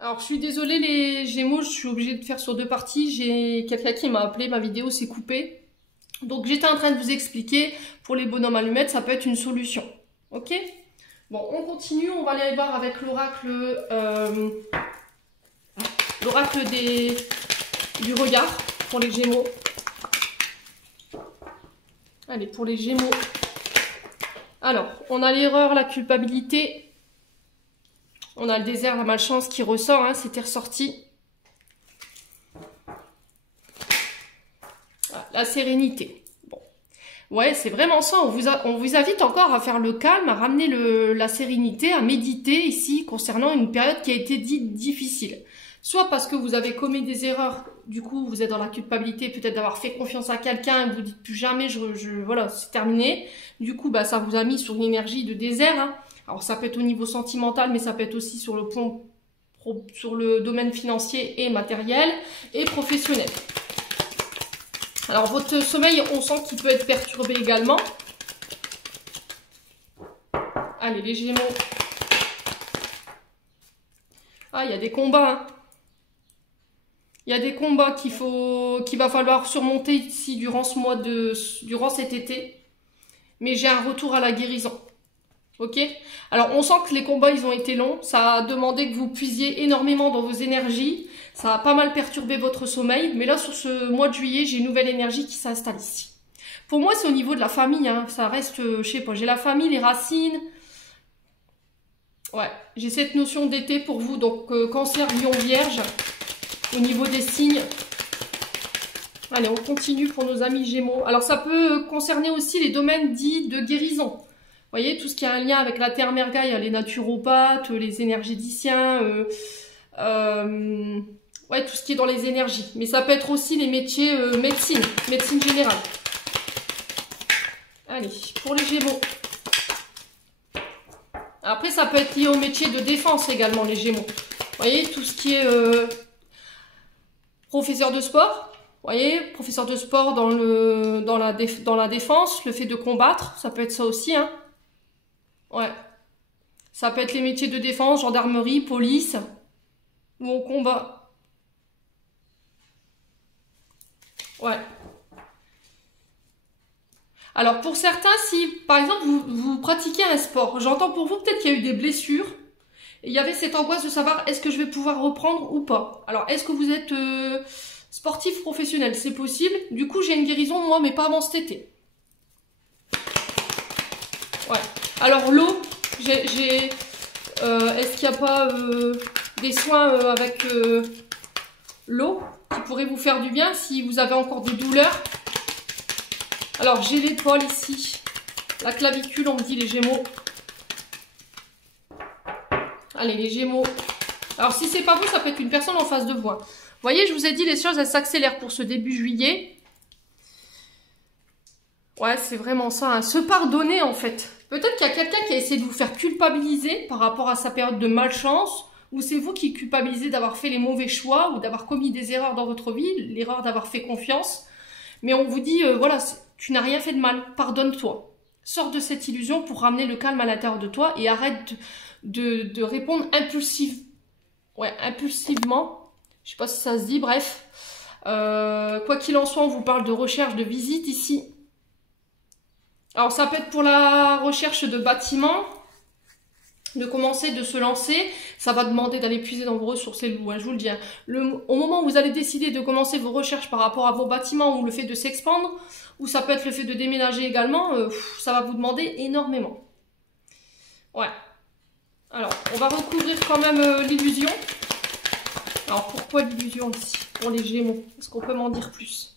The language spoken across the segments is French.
Alors, je suis désolée les Gémeaux, je suis obligée de faire sur 2 parties. J'ai quelqu'un qui m'a appelé, ma vidéo s'est coupée. Donc, j'étais en train de vous expliquer, pour les bonhommes allumettes, ça peut être une solution. Ok? Bon, on continue, on va aller voir avec l'oracle du regard pour les Gémeaux. Allez, pour les Gémeaux. Alors, on a l'erreur, la culpabilité. On a le désert, la malchance qui ressort, hein, c'était ressorti. Voilà, la sérénité. Bon. Ouais, c'est vraiment ça. On vous invite encore à faire le calme, à ramener la sérénité, à méditer ici concernant une période qui a été dite difficile. Soit parce que vous avez commis des erreurs, du coup vous êtes dans la culpabilité peut-être d'avoir fait confiance à quelqu'un et vous dites plus jamais, voilà, c'est terminé. Du coup, bah, ça vous a mis sur une énergie de désert, hein. Alors ça peut être au niveau sentimental, mais ça peut être aussi sur le domaine financier et matériel et professionnel. Alors votre sommeil, on sent qu'il peut être perturbé également. Allez les Gémeaux. Ah, il y a des combats, hein. Il y a des combats qu'il va falloir surmonter ici durant cet été. Mais j'ai un retour à la guérison. Ok? Alors, on sent que les combats, ils ont été longs. Ça a demandé que vous puisiez énormément dans vos énergies. Ça a pas mal perturbé votre sommeil. Mais là, sur ce mois de juillet, j'ai une nouvelle énergie qui s'installe ici. Pour moi, c'est au niveau de la famille, hein. Ça reste, je sais pas, j'ai la famille, les racines. Ouais, j'ai cette notion d'été pour vous. Donc, Cancer, Lion, Vierge. Au niveau des signes. Allez, on continue pour nos amis Gémeaux. Alors, ça peut concerner aussi les domaines dits de guérison. Vous voyez, tout ce qui a un lien avec la terre mer Gaïa, les naturopathes, les énergéticiens, ouais, tout ce qui est dans les énergies. Mais ça peut être aussi les métiers médecine générale. Allez, pour les Gémeaux. Après, ça peut être lié au métier de défense également, les Gémeaux. Vous voyez, tout ce qui est professeur de sport. Vous voyez, professeur de sport dans la défense, le fait de combattre, ça peut être ça aussi, hein. Ouais. Ça peut être les métiers de défense, gendarmerie, police, où on combat. Ouais. Alors pour certains, si par exemple vous pratiquez un sport, j'entends pour vous peut-être qu'il y a eu des blessures, et il y avait cette angoisse de savoir est-ce que je vais pouvoir reprendre ou pas. Alors est-ce que vous êtes sportif professionnel? C'est possible. Du coup j'ai une guérison moi, mais pas avant cet été. Ouais. Alors l'eau, est-ce qu'il n'y a pas des soins avec l'eau qui pourraient vous faire du bien si vous avez encore des douleurs? Alors j'ai l'épaule ici, la clavicule, on me dit les Gémeaux. Allez les Gémeaux. Alors si c'est pas vous, ça peut être une personne en face de vous. Vous voyez, je vous ai dit, les choses elles s'accélèrent pour ce début juillet. Ouais, c'est vraiment ça, hein. Se pardonner en fait. Peut-être qu'il y a quelqu'un qui a essayé de vous faire culpabiliser par rapport à sa période de malchance, ou c'est vous qui culpabilisez d'avoir fait les mauvais choix, ou d'avoir commis des erreurs dans votre vie, l'erreur d'avoir fait confiance. Mais on vous dit, voilà, tu n'as rien fait de mal, pardonne-toi. Sors de cette illusion pour ramener le calme à l'intérieur de toi et arrête de répondre impulsivement. Je sais pas si ça se dit, bref. Quoi qu'il en soit, on vous parle de recherche, de visite ici. Alors ça peut être pour la recherche de bâtiments, de commencer, de se lancer. Ça va demander d'aller puiser dans vos ressources et loups, hein, je vous le dis. Hein. Au moment où vous allez décider de commencer vos recherches par rapport à vos bâtiments ou le fait de s'expandre, ou ça peut être le fait de déménager également, ça va vous demander énormément. Ouais. Alors, on va recouvrir quand même l'illusion. Alors, pourquoi l'illusion ici, pour les Gémeaux? Est-ce qu'on peut m'en dire plus?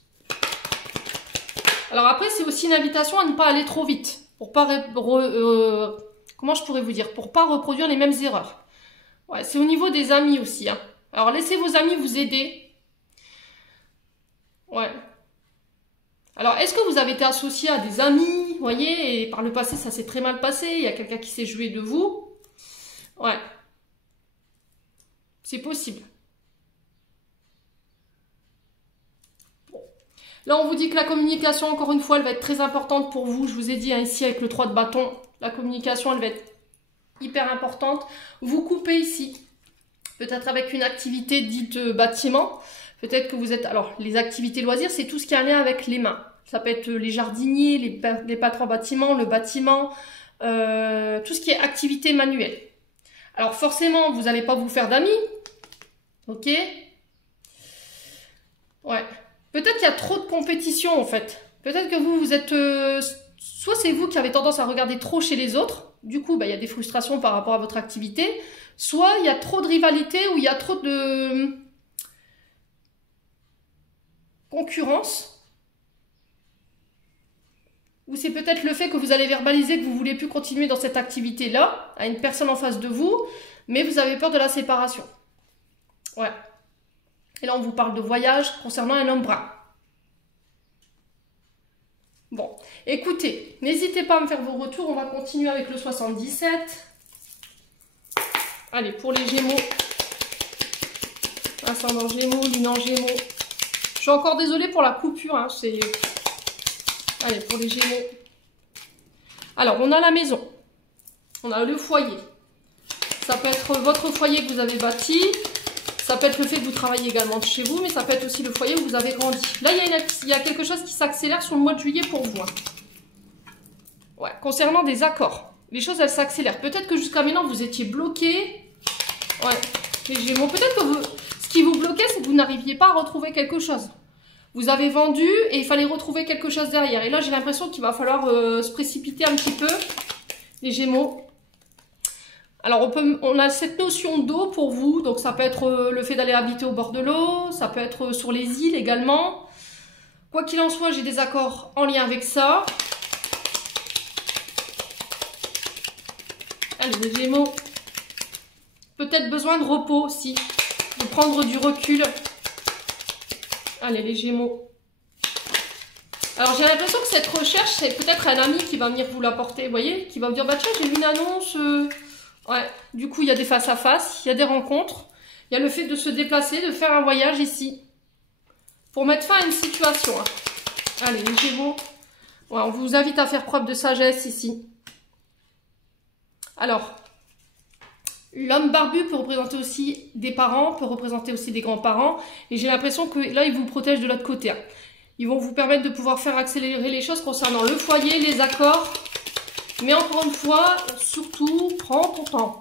Alors après, c'est aussi une invitation à ne pas aller trop vite. Pour pas... comment je pourrais vous dire? Pour pas reproduire les mêmes erreurs. Ouais, c'est au niveau des amis aussi. Hein. Alors, laissez vos amis vous aider. Ouais. Alors, est-ce que vous avez été associé à des amis? Vous voyez, et par le passé, ça s'est très mal passé. Il y a quelqu'un qui s'est joué de vous. Ouais. C'est possible. Là, on vous dit que la communication, encore une fois, elle va être très importante pour vous. Je vous ai dit, hein, ici, avec le 3 de bâton, la communication, elle va être hyper importante. Vous coupez ici. peut-être avec une activité dite bâtiment. Peut-être que vous êtes... Alors, les activités loisirs, c'est tout ce qui a un lien avec les mains. Ça peut être les jardiniers, les peintres en bâtiment, le bâtiment, tout ce qui est activité manuelle. Alors, forcément, vous n'allez pas vous faire d'amis. Ok? Ouais. Peut-être qu'il y a trop de compétition, en fait. Peut-être que vous êtes... soit c'est vous qui avez tendance à regarder trop chez les autres. Du coup, il y a des frustrations par rapport à votre activité. Soit il y a trop de rivalité ou il y a trop de concurrence. Ou c'est peut-être le fait que vous allez verbaliser que vous ne voulez plus continuer dans cette activité-là à une personne en face de vous, mais vous avez peur de la séparation. Ouais. Et là, on vous parle de voyage concernant un homme brun. Bon, écoutez, n'hésitez pas à me faire vos retours. On va continuer avec le 77. Allez, pour les Gémeaux. Ascendant Gémeaux, Lune en Gémeaux. Je suis encore désolée pour la coupure. Hein, allez, pour les Gémeaux. Alors, on a la maison. On a le foyer. Ça peut être votre foyer que vous avez bâti. Ça peut être le fait que vous travaillez également de chez vous, mais ça peut être aussi le foyer où vous avez grandi. Là, il y a quelque chose qui s'accélère sur le mois de juillet pour vous. Hein. Ouais, concernant des accords. Les choses, elles s'accélèrent. Peut-être que jusqu'à maintenant, vous étiez bloqué. Ouais, les Gémeaux. Peut-être que ce qui vous bloquait, c'est que vous n'arriviez pas à retrouver quelque chose. Vous avez vendu et il fallait retrouver quelque chose derrière. Et là, j'ai l'impression qu'il va falloir se précipiter un petit peu, les Gémeaux. Alors, on a cette notion d'eau pour vous. Donc, ça peut être le fait d'aller habiter au bord de l'eau. Ça peut être sur les îles également. Quoi qu'il en soit, j'ai des accords en lien avec ça. Allez, les Gémeaux. Peut-être besoin de repos aussi. De prendre du recul. Allez, les Gémeaux. Alors, j'ai l'impression que cette recherche, c'est peut-être un ami qui va venir vous l'apporter. Vous voyez? Qui va vous dire, bah tiens, j'ai vu une annonce... Ouais, du coup, il y a des face-à-face, il y a des rencontres, il y a le fait de se déplacer, de faire un voyage ici, pour mettre fin à une situation. Hein. Allez, les Gémeaux, ouais, on vous invite à faire preuve de sagesse ici. Alors, l'homme barbu peut représenter aussi des parents, peut représenter aussi des grands-parents, et j'ai l'impression que là, ils vous protègent de l'autre côté. Hein. Ils vont vous permettre de pouvoir faire accélérer les choses concernant le foyer, les accords. Mais encore une fois, surtout, prends ton temps.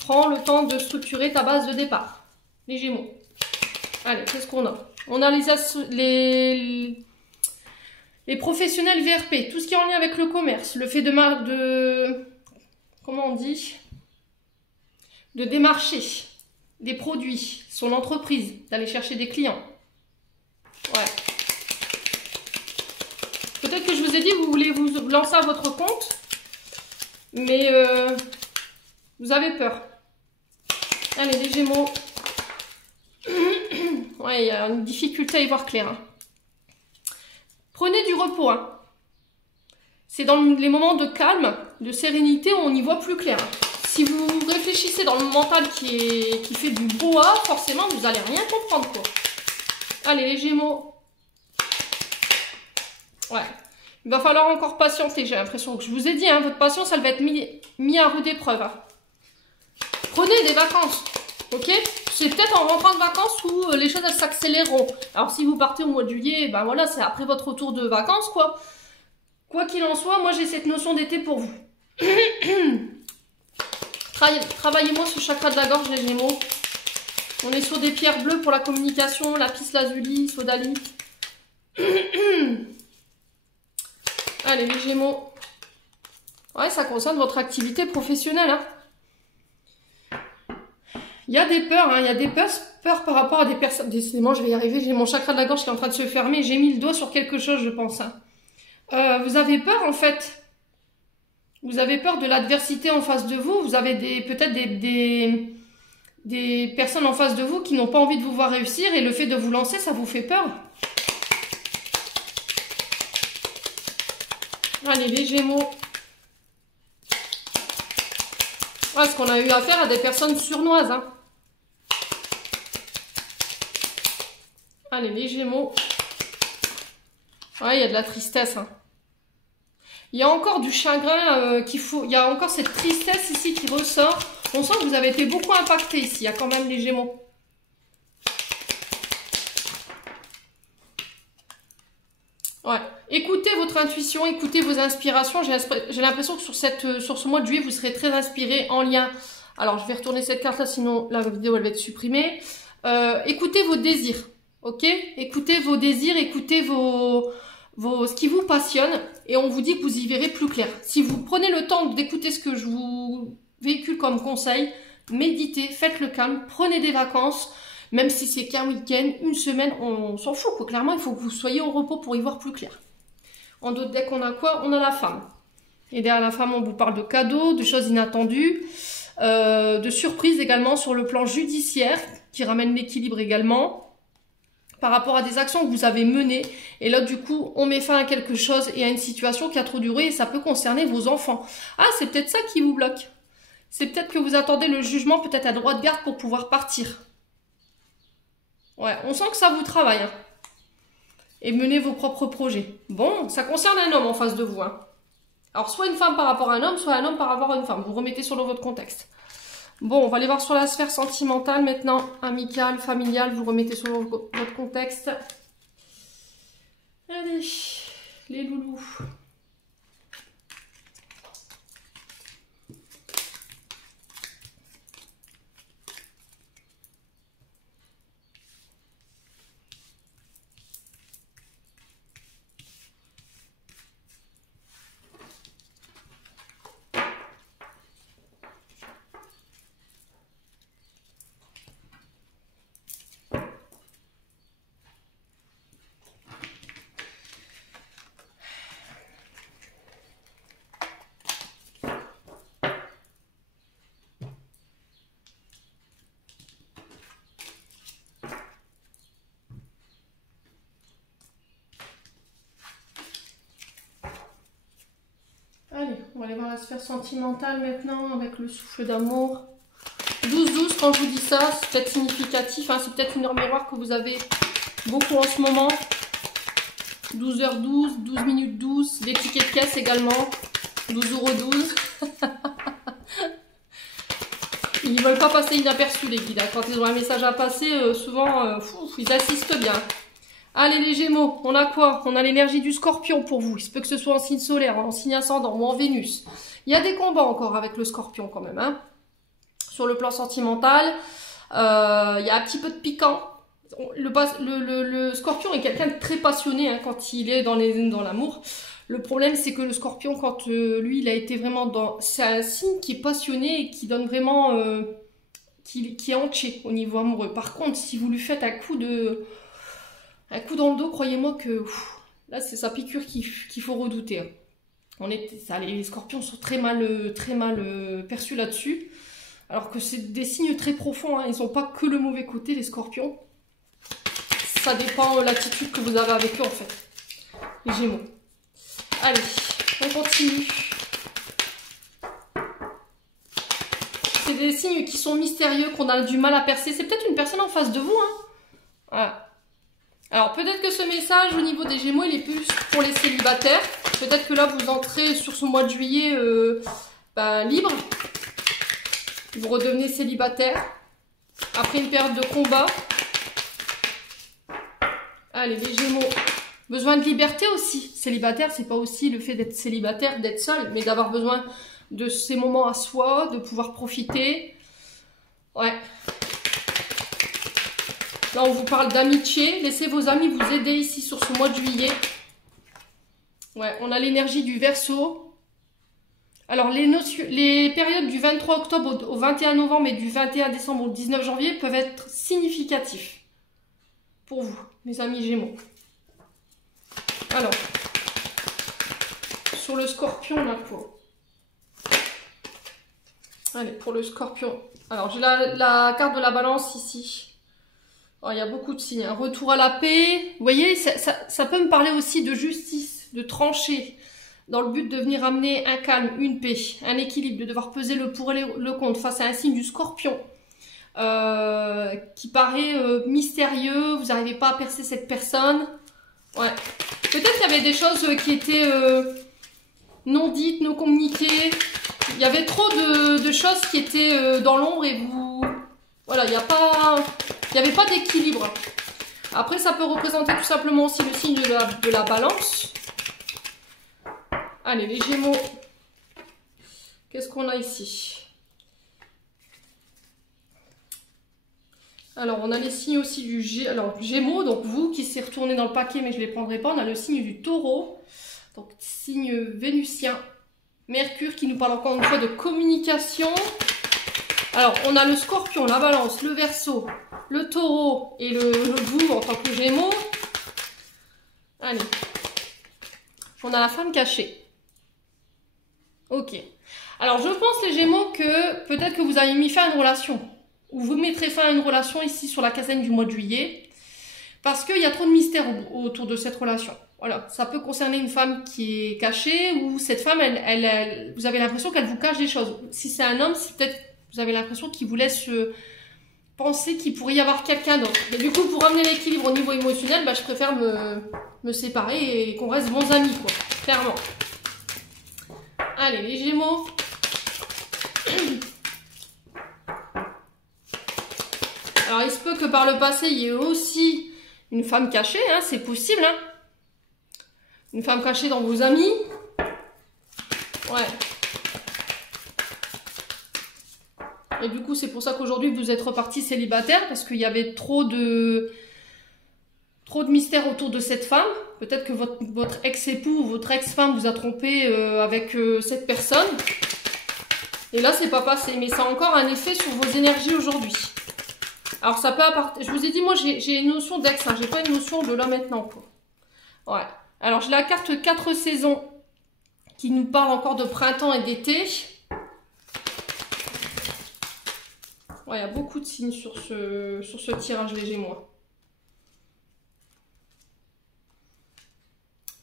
Prends le temps de structurer ta base de départ. Les Gémeaux. Allez, qu'est-ce qu'on a? On a les professionnels VRP. Tout ce qui est en lien avec le commerce. Le fait comment on dit? De démarcher des produits. Son entreprise. D'aller chercher des clients. Ouais. Peut-être que je vous ai dit que vous voulez vous lancer à votre compte, mais vous avez peur. Allez, les Gémeaux. Ouais, il y a une difficulté à y voir clair. Hein. Prenez du repos. Hein. C'est dans les moments de calme, de sérénité, où on y voit plus clair. Hein. Si vous réfléchissez dans le mental qui fait du brouhaha, forcément, vous n'allez rien comprendre. Quoi. Allez, les Gémeaux. Ouais, il va falloir encore patienter, j'ai l'impression que je vous ai dit, hein, votre patience, elle va être mise à rude épreuve. Hein. Prenez des vacances, ok? C'est peut-être en rentrant de vacances où les choses, elles s'accéléreront. Alors, si vous partez au mois de juillet, ben voilà, c'est après votre retour de vacances, quoi. Quoi qu'il en soit, moi, j'ai cette notion d'été pour vous. Travaillez-moi ce chakra de la gorge, les Gémeaux. On est sur des pierres bleues pour la communication, lapis lazuli, sodali. Allez, les Gémeaux. Ouais, ça concerne votre activité professionnelle. Hein. Il y a des peurs, hein. Il y a des peurs par rapport à des personnes. Décidément, je vais y arriver. J'ai mon chakra de la gorge qui est en train de se fermer. J'ai mis le doigt sur quelque chose, je pense. Hein. Vous avez peur, en fait. Vous avez peur de l'adversité en face de vous. Vous avez peut-être des personnes en face de vous qui n'ont pas envie de vous voir réussir. Et le fait de vous lancer, ça vous fait peur. Allez, les Gémeaux. Parce qu'on a eu affaire à des personnes surnoises. Hein. Allez, les Gémeaux. Ouais, il y a de la tristesse. Hein. Il y a encore du chagrin qu'il faut... Il y a encore cette tristesse ici qui ressort. On sent que vous avez été beaucoup impacté ici. Il y a quand même les Gémeaux. Ouais. Écoutez votre intuition, écoutez vos inspirations. J'ai l'impression que sur ce mois de juillet, vous serez très inspiré en lien. Alors, je vais retourner cette carte-là, sinon la vidéo, elle va être supprimée. Écoutez vos désirs, ok? Écoutez vos désirs, écoutez ce qui vous passionne. Et on vous dit que vous y verrez plus clair. Si vous prenez le temps d'écouter ce que je vous véhicule comme conseil, méditez, faites le calme, prenez des vacances. Même si c'est qu'un week-end, une semaine, on s'en fout, quoi. Clairement, il faut que vous soyez au repos pour y voir plus clair. En d'autres decks, on a quoi? On a la femme. Et derrière la femme, on vous parle de cadeaux, de choses inattendues, de surprises également sur le plan judiciaire, qui ramène l'équilibre également, par rapport à des actions que vous avez menées. Et là, du coup, on met fin à quelque chose et à une situation qui a trop duré, et ça peut concerner vos enfants. Ah, c'est peut-être ça qui vous bloque. C'est peut-être que vous attendez le jugement, peut-être à droit de garde pour pouvoir partir. Ouais, on sent que ça vous travaille. Hein. Et menez vos propres projets. Bon, ça concerne un homme en face de vous. Hein. Alors, soit une femme par rapport à un homme, soit un homme par rapport à une femme. Vous remettez selon votre contexte. Bon, on va aller voir sur la sphère sentimentale maintenant. Amicale, familiale, vous remettez selon votre contexte. Allez, les loulous. Allez, on va aller voir la sphère sentimentale maintenant avec le souffle d'amour. 12-12, quand je vous dis ça, c'est peut-être significatif, hein, c'est peut-être une heure miroir que vous avez beaucoup en ce moment. 12h12, 12 minutes 12, des tickets de caisse également, 12,12 €. Ils ne veulent pas passer inaperçus les guides, hein. Quand ils ont un message à passer, souvent, ils assistent bien. Allez les Gémeaux, on a quoi? On a l'énergie du Scorpion pour vous. Il se peut que ce soit en signe solaire, en signe ascendant ou en Vénus. Il y a des combats encore avec le Scorpion quand même. Hein. Sur le plan sentimental, il y a un petit peu de piquant. Le Scorpion est quelqu'un de très passionné hein, quand il est dans l'amour. Le problème c'est que le Scorpion, quand lui il a été vraiment dans... C'est un signe qui est passionné et qui donne vraiment... qui est entier au niveau amoureux. Par contre, si vous lui faites un coup dans le dos, croyez-moi que là, c'est sa piqûre qu'il faut redouter. Hein. Les scorpions sont très mal perçus là-dessus. Alors que c'est des signes très profonds. Hein. Ils n'ont pas que le mauvais côté, les scorpions. Ça dépend de l'attitude que vous avez avec eux, en fait. Les Gémeaux. Allez, on continue. C'est des signes qui sont mystérieux, qu'on a du mal à percer. C'est peut-être une personne en face de vous. Hein. Voilà. Alors peut-être que ce message au niveau des Gémeaux il est plus pour les célibataires. Peut-être que là vous entrez sur ce mois de juillet libre. Vous redevenez célibataire après une période de combat. Allez les Gémeaux. Besoin de liberté aussi. Célibataire c'est pas aussi le fait d'être célibataire, d'être seul, mais d'avoir besoin de ces moments à soi, de pouvoir profiter. Ouais. Là, on vous parle d'amitié. Laissez vos amis vous aider ici sur ce mois de juillet. Ouais, on a l'énergie du Verseau. Alors, les périodes du 23 octobre au 21 novembre et du 21 décembre au 19 janvier peuvent être significatifs pour vous, mes amis Gémeaux. Alors, sur le Scorpion, on a quoi? Allez, pour le Scorpion. Alors, j'ai la carte de la Balance ici. Oh, il y a beaucoup de signes. Un retour à la paix. Vous voyez, ça peut me parler aussi de justice, de trancher, dans le but de venir amener un calme, une paix, un équilibre, de devoir peser le pour et le contre face à un signe du Scorpion qui paraît mystérieux. Vous n'arrivez pas à percer cette personne. Ouais. Peut-être qu'il y avait des choses qui étaient non dites, non communiquées. Il y avait trop de choses qui étaient dans l'ombre et vous... Voilà, il n'y avait pas d'équilibre. Après, ça peut représenter tout simplement aussi le signe de la balance. Allez, les Gémeaux. Qu'est-ce qu'on a ici? Alors, on a les signes aussi du Gémeaux, donc vous qui s'est retourné dans le paquet, mais je ne les prendrai pas. On a le signe du Taureau, donc signe vénusien. Mercure qui nous parle encore une fois de communication. Alors, on a le Scorpion, la Balance, le Verseau, le Taureau et vous en tant que Gémeaux. Allez. On a la femme cachée. Ok. Alors, je pense, les Gémeaux, que peut-être que vous avez mis fin à une relation. Ou vous mettrez fin à une relation ici sur la quinzaine du mois de juillet. Parce qu'il y a trop de mystère autour de cette relation. Voilà. Ça peut concerner une femme qui est cachée ou cette femme, vous avez l'impression qu'elle vous cache des choses. Si c'est un homme, c'est peut-être vous avez l'impression qu'il vous laisse penser qu'il pourrait y avoir quelqu'un d'autre. Et du coup, pour ramener l'équilibre au niveau émotionnel, bah, je préfère me séparer et qu'on reste bons amis, quoi. Clairement. Allez, les Gémeaux. Alors, il se peut que par le passé, il y ait aussi une femme cachée, hein, c'est possible. Hein. Une femme cachée dans vos amis. Ouais. Et du coup, c'est pour ça qu'aujourd'hui, vous êtes reparti célibataire, parce qu'il y avait trop de mystères autour de cette femme. Peut-être que votre ex-époux ou votre ex-femme vous a trompé avec cette personne. Et là, c'est pas passé. Mais ça a encore un effet sur vos énergies aujourd'hui. Alors, ça peut apporter... Je vous ai dit, moi, j'ai une notion d'ex. Hein, j'ai pas une notion de là maintenant, quoi. Ouais. Alors, j'ai la carte 4 saisons qui nous parle encore de printemps et d'été. Ouais, il y a beaucoup de signes sur ce tirage, les Gémeaux.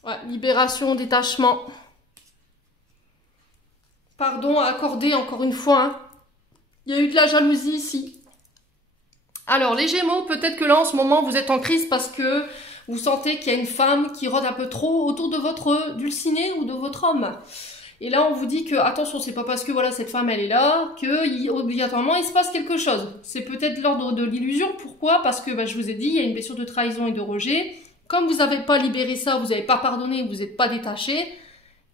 Ouais, libération, détachement. Pardon à accorder, encore une fois. Hein. Il y a eu de la jalousie ici. Alors, les Gémeaux, peut-être que là, en ce moment, vous êtes en crise parce que vous sentez qu'il y a une femme qui rôde un peu trop autour de votre dulciné ou de votre homme. Et là, on vous dit que, attention, c'est pas parce que voilà cette femme, elle est là, que obligatoirement, il se passe quelque chose. C'est peut-être l'ordre de l'illusion. Pourquoi? Parce que, bah, je vous ai dit, il y a une blessure de trahison et de rejet. Comme vous n'avez pas libéré ça, vous n'avez pas pardonné, vous n'êtes pas détaché,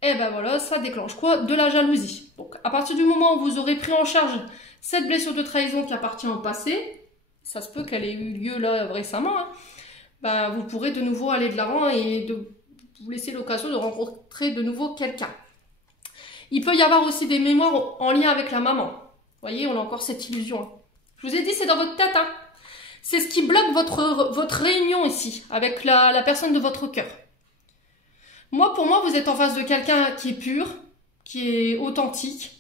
et ben voilà, ça déclenche quoi? De la jalousie. Donc, à partir du moment où vous aurez pris en charge cette blessure de trahison qui appartient au passé, ça se peut qu'elle ait eu lieu là récemment, hein, bah, vous pourrez de nouveau aller de l'avant et de vous laisser l'occasion de rencontrer de nouveau quelqu'un. Il peut y avoir aussi des mémoires en lien avec la maman. Vous voyez, on a encore cette illusion. Je vous ai dit, c'est dans votre tête. Hein. C'est ce qui bloque votre réunion ici, avec la personne de votre cœur. Pour moi, vous êtes en face de quelqu'un qui est pur, qui est authentique.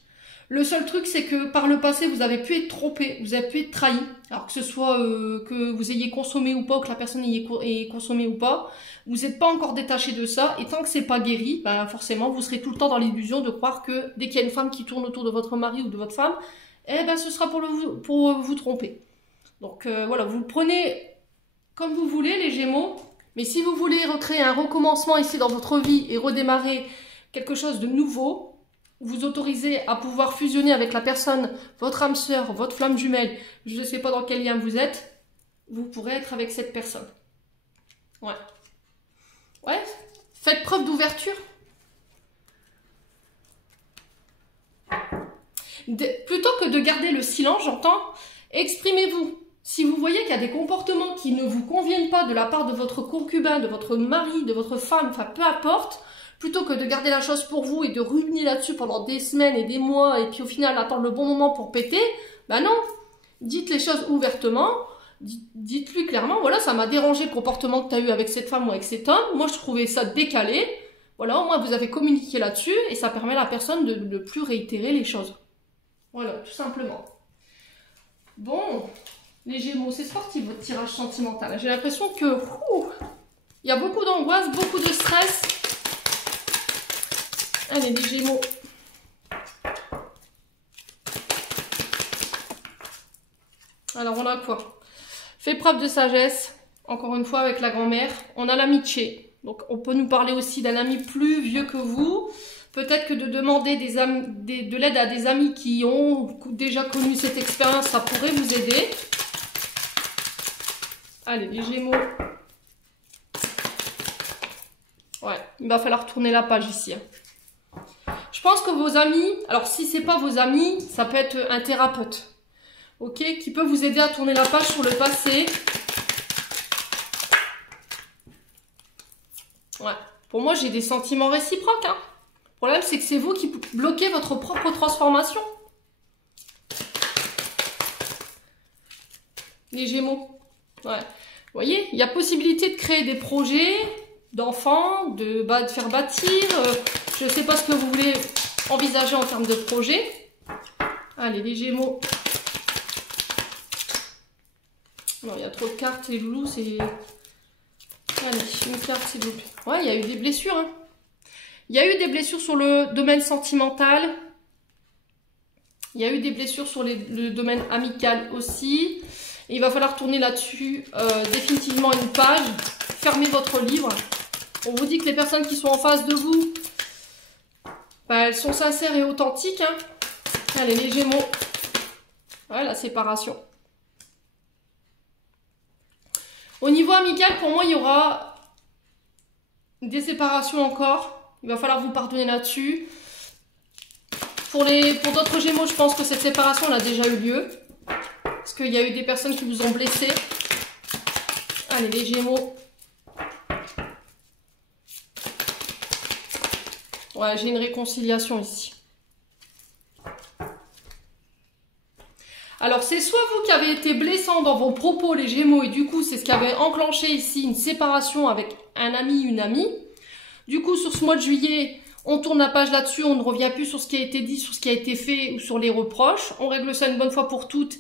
Le seul truc, c'est que par le passé, vous avez pu être trompé, vous avez pu être trahi. Alors que ce soit que vous ayez consommé ou pas, ou que la personne ait consommé ou pas, vous n'êtes pas encore détaché de ça. Et tant que c'est pas guéri, ben forcément, vous serez tout le temps dans l'illusion de croire que dès qu'il y a une femme qui tourne autour de votre mari ou de votre femme, eh ben ce sera pour vous tromper. Donc voilà, vous le prenez comme vous voulez, les Gémeaux. Mais si vous voulez recréer un recommencement ici dans votre vie et redémarrer quelque chose de nouveau, vous autorisez à pouvoir fusionner avec la personne, votre âme sœur, votre flamme jumelle, je ne sais pas dans quel lien vous êtes, vous pourrez être avec cette personne. Ouais. Ouais, faites preuve d'ouverture. Plutôt que de garder le silence, j'entends, exprimez-vous. Si vous voyez qu'il y a des comportements qui ne vous conviennent pas de la part de votre concubin, de votre mari, de votre femme, enfin peu importe, plutôt que de garder la chose pour vous et de ruminer là-dessus pendant des semaines et des mois et puis au final attendre le bon moment pour péter, ben non, dites les choses ouvertement, dites-lui clairement, voilà, ça m'a dérangé le comportement que tu as eu avec cette femme ou avec cet homme, moi je trouvais ça décalé, voilà, au moins vous avez communiqué là-dessus et ça permet à la personne de ne plus réitérer les choses. Voilà, tout simplement. Bon, les Gémeaux, c'est sportif votre tirage sentimental. J'ai l'impression que il y a beaucoup d'angoisse, beaucoup de stress. Allez, les Gémeaux. Alors, on a quoi? Fait preuve de sagesse, encore une fois, avec la grand-mère. On a l'amitié. Donc, on peut nous parler aussi d'un ami plus vieux que vous. Peut-être que de demander de l'aide à des amis qui ont déjà connu cette expérience, ça pourrait vous aider. Allez, les Gémeaux. Ouais, il va falloir tourner la page ici. Je pense que vos amis, alors si c'est pas vos amis, ça peut être un thérapeute. Ok, qui peut vous aider à tourner la page sur le passé. Ouais, pour moi j'ai des sentiments réciproques. Hein. Le problème c'est que c'est vous qui bloquez votre propre transformation. Les Gémeaux. Ouais. Vous voyez, il y a possibilité de créer des projets d'enfants, de faire bâtir. Je ne sais pas ce que vous voulez envisager en termes de projet. Allez, les Gémeaux. Non, il y a trop de cartes, les loulous, c'est... Allez, une carte, s'il vous plaît. Ouais, il y a eu des blessures. Hein. Il y a eu des blessures sur le domaine sentimental. Il y a eu des blessures sur le domaine amical aussi. Et il va falloir tourner là-dessus définitivement une page. Fermez votre livre. On vous dit que les personnes qui sont en face de vous, bah, elles sont sincères et authentiques. Hein. Allez, les Gémeaux. Ouais, la séparation. Au niveau amical, pour moi, il y aura des séparations encore. Il va falloir vous pardonner là-dessus. Pour d'autres Gémeaux, je pense que cette séparation elle a déjà eu lieu. Parce qu'il y a eu des personnes qui vous ont blessé. Allez, les Gémeaux. Ouais, j'ai une réconciliation ici. Alors, c'est soit vous qui avez été blessant dans vos propos, les Gémeaux, et du coup, c'est ce qui avait enclenché ici une séparation avec un ami, une amie. Du coup, sur ce mois de juillet, on tourne la page là-dessus, on ne revient plus sur ce qui a été dit, sur ce qui a été fait ou sur les reproches. On règle ça une bonne fois pour toutes.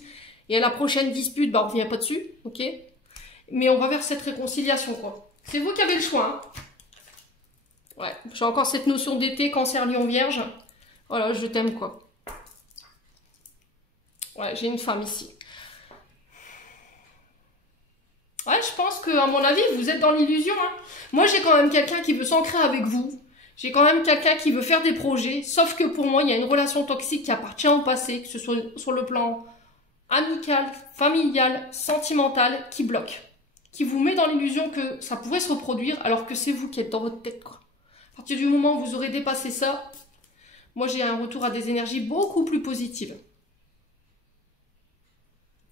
Et à la prochaine dispute, bah, on ne revient pas dessus, ok? Mais on va vers cette réconciliation, quoi. C'est vous qui avez le choix, hein. Ouais, j'ai encore cette notion d'été, Cancer, Lion, Vierge. Voilà, je t'aime, quoi. Ouais, j'ai une femme ici. Ouais, je pense que, à mon avis, vous êtes dans l'illusion. Hein. Moi, j'ai quand même quelqu'un qui veut s'ancrer avec vous. J'ai quand même quelqu'un qui veut faire des projets. Sauf que pour moi, il y a une relation toxique qui appartient au passé, que ce soit sur le plan amical, familial, sentimental, qui bloque. Qui vous met dans l'illusion que ça pourrait se reproduire, alors que c'est vous qui êtes dans votre tête, quoi. À partir du moment où vous aurez dépassé ça, moi, j'ai un retour à des énergies beaucoup plus positives.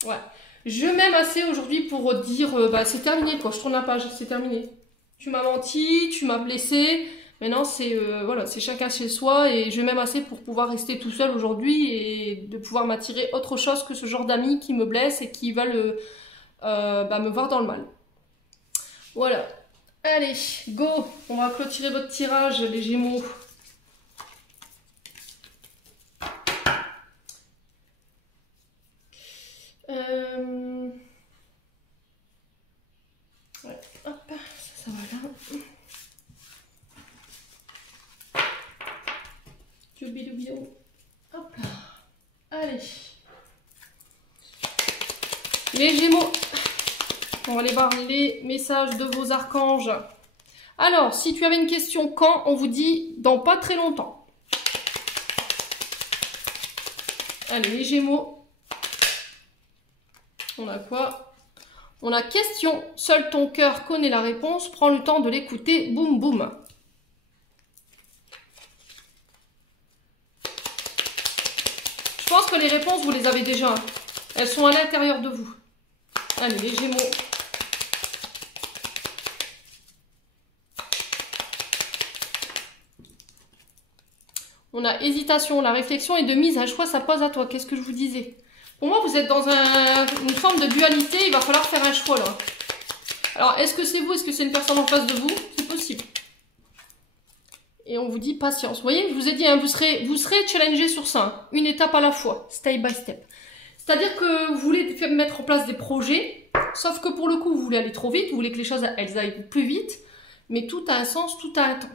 Ouais. Je m'aime assez aujourd'hui pour dire, bah, c'est terminé, quoi. Je tourne la page, c'est terminé. Tu m'as menti, tu m'as blessé. Maintenant, c'est voilà, c'est chacun chez soi. Et je m'aime assez pour pouvoir rester tout seul aujourd'hui et de pouvoir m'attirer autre chose que ce genre d'amis qui me blessent et qui veulent bah, me voir dans le mal. Voilà. Allez, go. On va clôturer votre tirage, les Gémeaux. Ouais, hop, ça va là. Hop là. Allez. Les Gémeaux. On va aller voir les messages de vos archanges. Alors, si tu avais une question quand, on vous dit dans pas très longtemps. Allez, les Gémeaux. On a quoi? On a question. Seul ton cœur connaît la réponse. Prends le temps de l'écouter. Boum, boum. Je pense que les réponses, vous les avez déjà. Elles sont à l'intérieur de vous. Allez, les Gémeaux. On a hésitation. La réflexion est de mise. Un choix, ça pose à toi. Qu'est-ce que je vous disais? Pour moi, vous êtes dans une forme de dualité. Il va falloir faire un choix, là. Alors, est-ce que c'est vous? Est-ce que c'est une personne en face de vous? C'est possible. Et on vous dit patience. Vous voyez, je vous ai dit, hein, vous serez challengé sur ça. Hein, une étape à la fois. Step by step. C'est-à-dire que vous voulez mettre en place des projets. Sauf que pour le coup, vous voulez aller trop vite. Vous voulez que les choses, elles aillent plus vite. Mais tout a un sens, tout a un temps.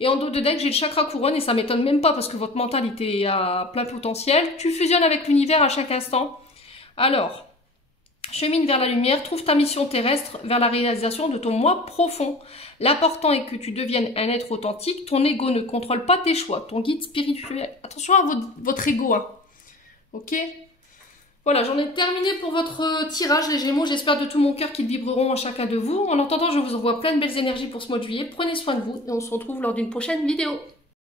Et en dos de deck, j'ai le chakra couronne et ça m'étonne même pas parce que votre mental était à plein potentiel. Tu fusionnes avec l'univers à chaque instant. Alors, Chemine vers la lumière, trouve ta mission terrestre vers la réalisation de ton moi profond. L'important est que tu deviennes un être authentique. Ton ego ne contrôle pas tes choix. Ton guide spirituel. Attention à votre ego, hein. Ok? Voilà, j'en ai terminé pour votre tirage, les Gémeaux. J'espère de tout mon cœur qu'ils vibreront en chacun de vous. En attendant, je vous envoie plein de belles énergies pour ce mois de juillet. Prenez soin de vous et on se retrouve lors d'une prochaine vidéo.